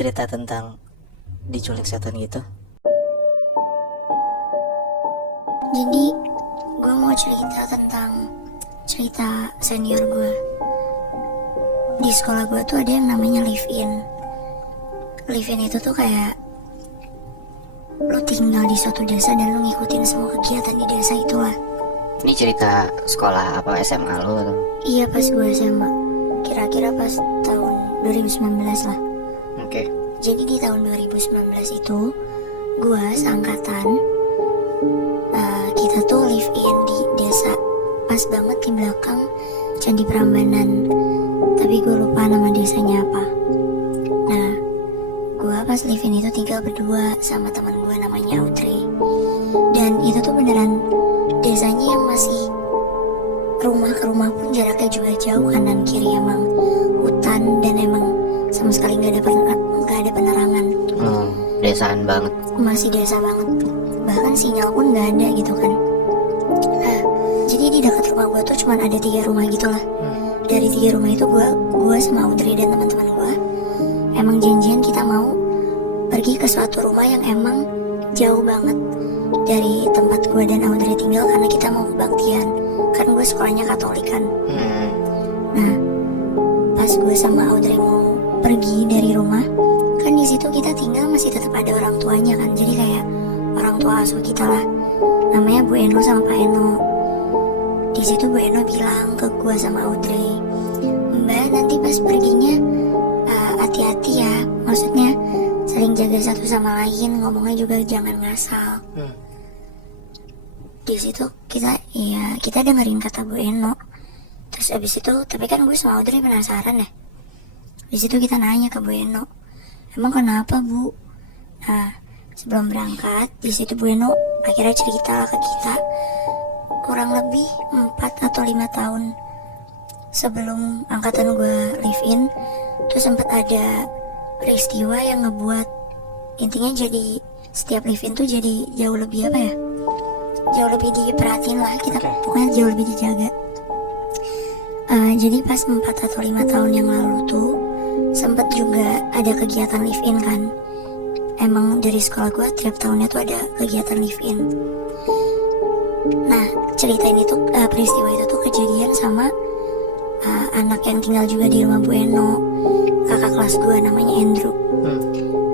cerita tentang diculik setan gitu? Jadi gue mau cerita tentang cerita senior gue. Di sekolah gue tuh ada yang namanya live-in. Live-in itu tuh kayak lu tinggal di suatu desa dan lu ngikutin semua kegiatan di desa itulah. Ini cerita sekolah apa SMA lu atau? Iya, pas gue SMA, kira-kira pas tahun 2019 lah. Oke. Jadi di tahun 2019 itu gue seangkatan, kita tuh live in di desa, pas banget di belakang Candi Prambanan, tapi gue lupa nama desanya apa. Nah, gue pas live in itu tinggal berdua sama teman gue namanya Audrey. Dan itu tuh beneran desanya yang masih rumah ke rumah pun jaraknya juga jauh, kanan kiri emang hutan dan emang sama sekali nggak ada penerangan. Desaan banget. Masih desa banget, bahkan sinyal pun nggak ada gitu kan. Nah, jadi di dekat rumah gue tuh cuma ada 3 rumah gitulah. Dari 3 rumah itu gue sama Audrey dan teman-teman gue emang janjian kita mau pergi ke suatu rumah yang emang jauh banget dari tempat gue dan Audrey tinggal, karena kita mau kebaktian. Kan gue sekolahnya Katolik kan. Nah, pas gue sama Audrey mau pergi dari rumah, kan di situ kita tinggal masih tetap ada orang tuanya kan. Jadi kayak orang tua asuh kita lah, namanya Bu Eno sama Pak Eno. Di situ Bu Eno bilang ke gue sama Audrey, "Mbak, nanti pas perginya hati-hati ya, maksudnya saling jaga satu sama lain, ngomongnya juga jangan ngasal." Di situ kita dengerin kata Bu Eno. Terus abis itu, tapi kan gue sama Audrey penasaran ya. Di situ kita nanya ke Bu Eno, "Emang kenapa, Bu?" Nah, sebelum berangkat, di situ Bu Eno akhirnya cerita ke kita, kurang lebih 4 atau 5 tahun sebelum angkatan gue live in, tuh sempat ada peristiwa yang ngebuat, intinya jadi setiap live in tuh jadi jauh lebih apa ya, jauh lebih diperhatiin lah kita. Pokoknya jauh lebih dijaga. Jadi pas 4 atau 5 tahun yang lalu tuh sempat juga ada kegiatan live in kan. Emang dari sekolah gue tiap tahunnya tuh ada kegiatan live in. Nah, cerita ini tuh peristiwa itu tuh kejadian sama anak yang tinggal juga di rumah Bu Eno, kakak kelas gue namanya Andrew.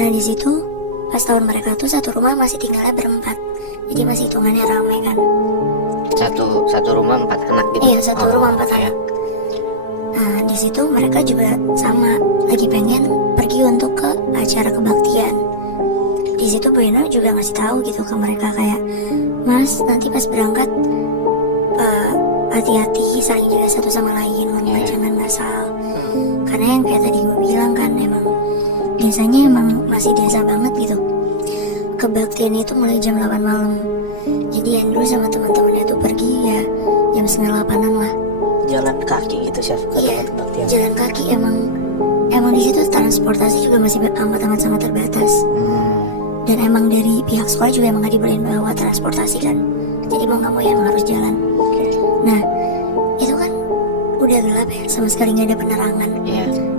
Nah, di situ pas tahun mereka tuh satu rumah masih tinggalnya berempat, jadi masih hitungannya ramai kan. Satu rumah 4 anak gitu. Iya, satu rumah 4 anak. Nah, di situ mereka juga sama lagi pengen pergi untuk ke acara kebaktian. Di situ Bu Eno juga ngasih tahu gitu ke mereka kayak, "Mas, nanti pas berangkat hati-hati, saling jaga satu sama lain, ngomongnya jangan ngasal." Karena yang kayak tadi gue bilang kan, emang desanya emang masih desa banget gitu. Kebaktian itu mulai jam 8 malam. Jadi Andrew sama teman-temannya tuh pergi ya jam 7:30 lah. Jalan kaki gitu, Chef, ke Iya, tempat kebaktian? jalan kaki. Emang di situ transportasi juga masih amat sangat terbatas. Dan emang dari pihak sekolah juga emang gak dibolehin bawa transportasi kan. Jadi mau gak mau ya emang harus jalan. Nah, itu kan udah gelap ya, sama sekali gak ada penerangan.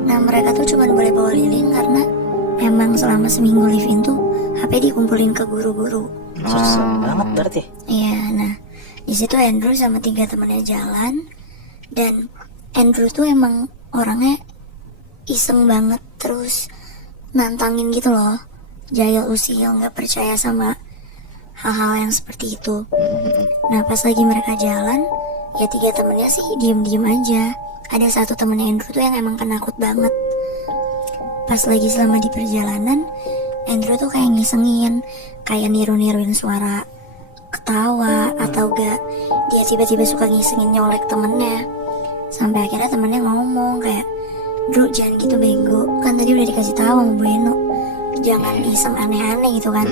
Nah, mereka tuh cuma boleh bawa lilin karena emang selama seminggu live-in tuh HP dikumpulin ke guru-guru. Susah banget berarti. Iya, nah di situ Andrew sama 3 temannya jalan. Dan Andrew tuh emang orangnya iseng banget, terus nantangin gitu loh, jahil usil, gak percaya sama hal-hal yang seperti itu. Nah, pas lagi mereka jalan, ya 3 temennya sih diem-diem aja. Ada satu temennya Andrew tuh yang emang penakut banget. Pas lagi selama di perjalanan, Andrew tuh kayak ngisengin, kayak niru-niruin suara ketawa atau gak, dia tiba-tiba suka ngisengin nyolek temennya. Sampai akhirnya temennya ngomong kayak, "Drew, jangan gitu bego, kan tadi udah dikasih tahu sama Bu Eno, jangan iseng aneh-aneh gitu kan."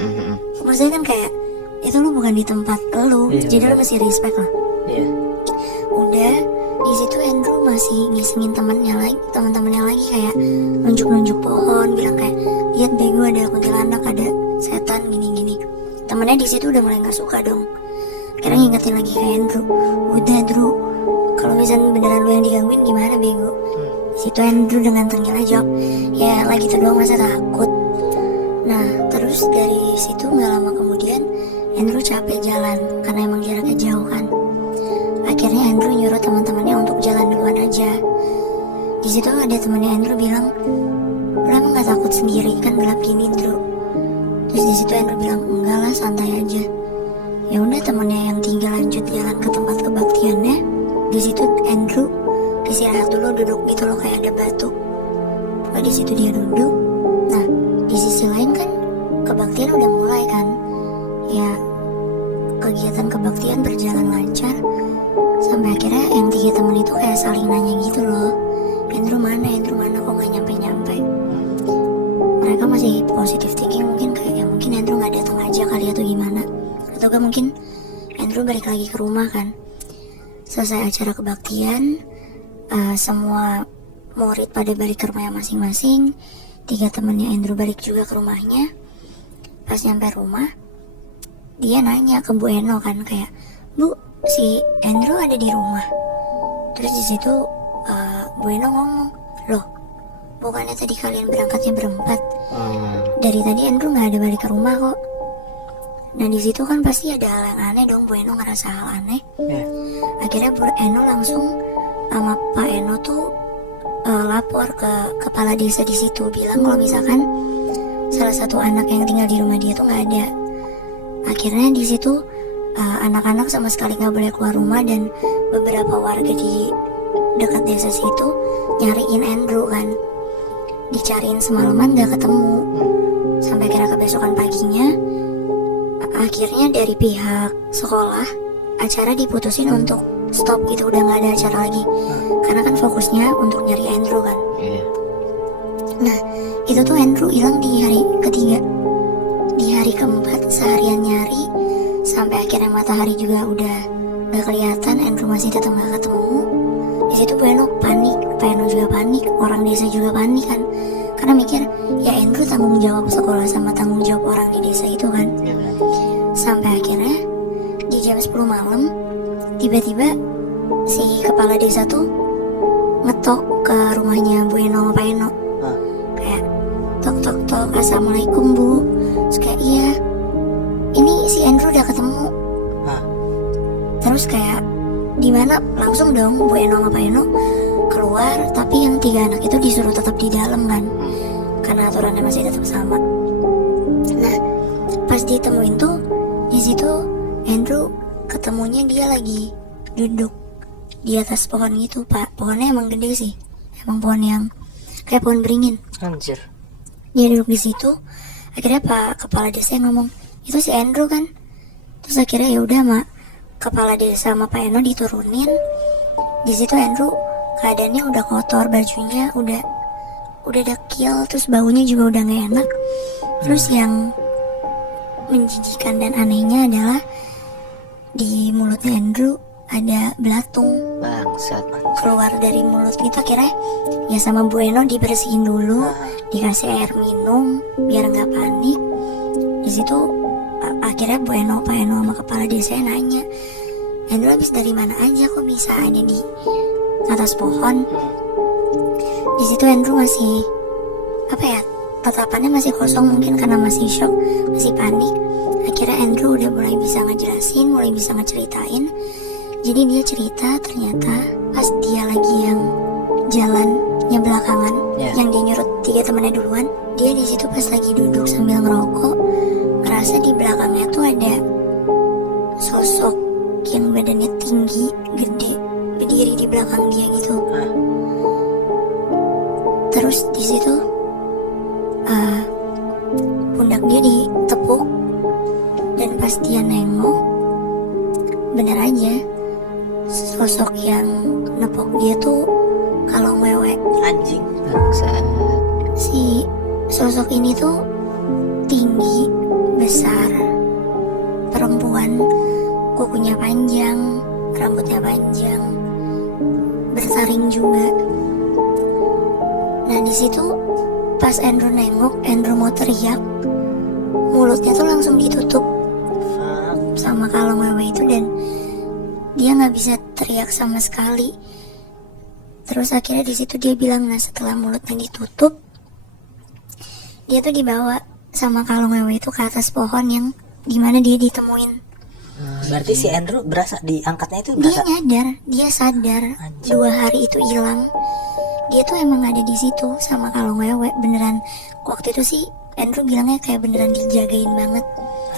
Maksudnya kan kayak, itu lu bukan di tempat lu, jadi lu mesti respect lah. Udah, di situ Andrew masih ngisengin teman-temannya lagi kayak nunjuk-nunjuk pohon, bilang kayak, "Lihat bego, ada kuntilanak, ada setan, gini-gini." Temennya di situ udah mulai nggak suka dong. Akhirnya ngingetin lagi ke Andrew, "Udah Drew, kalau misalnya beneran lu yang digangguin gimana bego?" Situ Andrew dengan tengil jawab, ya lagi itu doang masa takut. Nah terus dari situ nggak lama kemudian Andrew capek jalan karena emang jaraknya jauh kan. Akhirnya Andrew nyuruh teman-temannya untuk jalan duluan aja. Di situ ada temannya Andrew bilang, "Lu emang gak takut sendiri kan gelap gini, Andrew?" Terus di situ Andrew bilang, "Enggak lah, santai aja." Ya udah temannya yang tinggal lanjut jalan ke tempat kebaktiannya. Di situ Andrew istirahat dulu, duduk gitu loh kayak ada batu. Pokoknya di situ dia duduk. Nah di sisi lain kan kebaktian udah mulai kan. Ya kegiatan kebaktian berjalan lancar. Sampai akhirnya yang 3 temen itu kayak saling nanya gitu loh, Andrew mana kok gak nyampe-nyampe. Mereka masih positive thinking, mungkin kayak ya mungkin Andrew gak datang aja kali atau gimana. Atau gak mungkin Andrew balik lagi ke rumah kan. Selesai acara kebaktian, semua murid pada balik ke rumahnya masing-masing. 3 temennya Andrew balik juga ke rumahnya. Pas nyampe rumah, dia nanya ke Bu Eno kan kayak, "Bu, si Andrew ada di rumah?" Terus di situ Bu Eno ngomong, "Loh, bukannya tadi kalian berangkatnya berempat? Dari tadi Andrew nggak ada balik ke rumah kok." Nah di situ kan pasti ada hal yang aneh dong. Bu Eno ngerasa hal aneh. Akhirnya Bu Eno langsung sama Pak Eno tuh lapor ke kepala desa di situ, bilang kalau misalkan salah satu anak yang tinggal di rumah dia tuh nggak ada. Akhirnya di situ anak-anak sama sekali nggak boleh keluar rumah dan beberapa warga di dekat desa situ nyariin Andrew kan. Dicariin semalaman nggak ketemu. Sampai kira kebesokan paginya, akhirnya dari pihak sekolah acara diputusin untuk stop gitu, udah nggak ada acara lagi karena kan fokusnya untuk nyari Andrew kan. Nah itu tuh Andrew hilang di hari ketiga. Di hari keempat seharian nyari sampai akhirnya matahari juga udah gak kelihatan, Andrew masih tetap gak ketemu. Di situ Bu Eno panik, Pak Eno juga panik, orang desa juga panik kan, karena mikir ya Andrew tanggung jawab sekolah sama tanggung jawab orang di desa itu kan. Sampai akhirnya di jam 10 malam tiba-tiba si kepala desa tuh ngetok ke rumahnya Bu Eno sama Pak Eno. Kayak tok, "Assalamualaikum Bu." Terus kayak, "Iya, ini si Andrew udah ketemu." Terus kayak di mana langsung dong Bu Eno sama Pak Eno keluar, tapi yang 3 anak itu disuruh tetap di dalam kan, karena aturannya masih tetap sama. Nah pas ditemuin tuh di situ Andrew ketemunya dia lagi duduk di atas pohon gitu Pak. Pohonnya emang gede sih, emang pohon yang kayak pohon beringin. Anjir. Dia duduk di situ. Akhirnya Pak kepala desa yang ngomong, "Itu si Andrew kan?" Terus akhirnya ya udah Mak, kepala desa sama Pak Eno diturunin. Di situ Andrew keadaannya udah kotor, bajunya udah dekil, terus baunya juga udah gak enak. Terus yang menjijikan dan anehnya adalah di mulutnya Andrew ada belatung Bangsat. keluar dari mulut gitu. Akhirnya ya sama Bu Eno dibersihin dulu, dikasih air minum biar nggak panik. Di situ akhirnya Bu Eno, Pak Eno sama kepala desa nanya, "Andrew habis dari mana aja kok bisa ada di atas pohon?" Di situ Andrew masih tatapannya masih kosong, mungkin karena masih shock, masih panik. Akhirnya Andrew udah mulai bisa ngejelasin, mulai bisa ngeceritain. Jadi dia cerita ternyata pas dia lagi yang jalannya belakangan, yang dia nyurut 3 temannya duluan, dia di situ pas lagi duduk sambil ngerokok, ngerasa di belakangnya tuh ada sosok yang badannya tinggi, gede, berdiri di belakang dia gitu. Terus di situ pundak dia ditepuk, dan pas dia nengok bener aja sosok yang nepok dia tuh kalau wewe. Anjing. Bangsat. Si sosok ini tuh tinggi, besar, perempuan, kukunya panjang, rambutnya panjang, bertaring juga. Nah di situ pas Andrew nengok, Andrew mau teriak, mulutnya tuh langsung ditutup sama kalung wewe itu dan dia nggak bisa teriak sama sekali. Terus akhirnya di situ dia bilang, nah setelah mulutnya ditutup, dia tuh dibawa sama kalung wewe itu ke atas pohon yang dimana dia ditemuin. Berarti si Andrew berasa diangkatnya itu Dia berasa. nyadar, dia sadar. Anjing. 2 hari itu hilang. Dia tuh emang ada di situ sama kalung wewe beneran. Waktu itu sih Andrew bilangnya kayak beneran dijagain banget.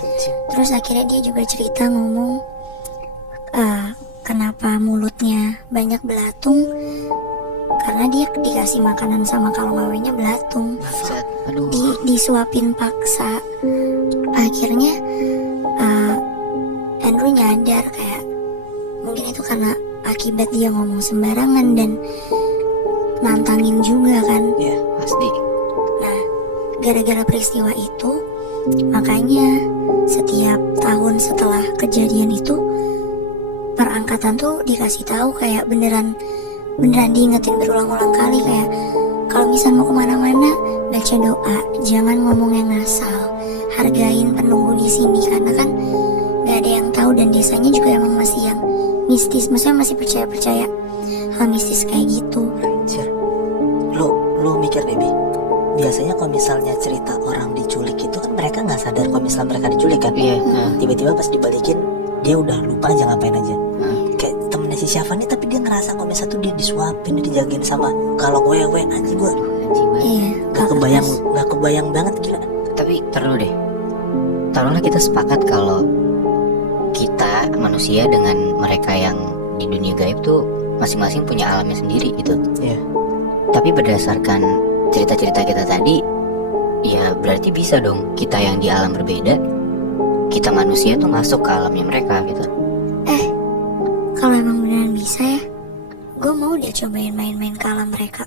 Anjing. Terus akhirnya dia juga cerita ngomong kenapa mulutnya banyak belatung, karena dia dikasih makanan sama kalung wewenya belatung. Buset. Aduh. Disuapin paksa. Akhirnya Andrew nyadar kayak mungkin itu karena akibat dia ngomong sembarangan dan nantangin juga kan. Ya. Pasti. Nah, gara-gara peristiwa itu, makanya setiap tahun setelah kejadian itu, perangkatan tuh dikasih tahu kayak beneran diingetin berulang-ulang kali kayak kalau misal mau kemana-mana baca doa, jangan ngomong yang ngasal, hargain penunggu di sini karena kan nggak ada yang tahu dan desanya juga emang masih yang mistis, maksudnya masih percaya hal mistis kayak gitu. Anjir. Lu mikir deh, Bi. Biasanya kalau misalnya cerita orang diculik itu kan mereka nggak sadar kalau misalnya mereka diculik kan. Iya. Tiba-tiba pas dibalikin dia udah lupa aja ngapain aja. Kayak temennya si Syafa nih, tapi dia ngerasa kalau misalnya tuh dia disuapin, dia dijagain sama kalung wewe. Anjing, gua Anjing banget. Iya, nggak kebayang banget, gila. Tapi perlu deh. Taruhlah kita sepakat kalau kita manusia dengan mereka yang di dunia gaib tuh masing-masing punya alamnya sendiri gitu. Iya. Tapi berdasarkan cerita-cerita kita tadi, ya berarti bisa dong kita yang di alam berbeda, kita manusia tuh masuk ke alamnya mereka gitu. Kalau emang beneran bisa ya, gue mau deh cobain main-main ke alam mereka.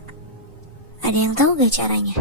Ada yang tahu gak caranya?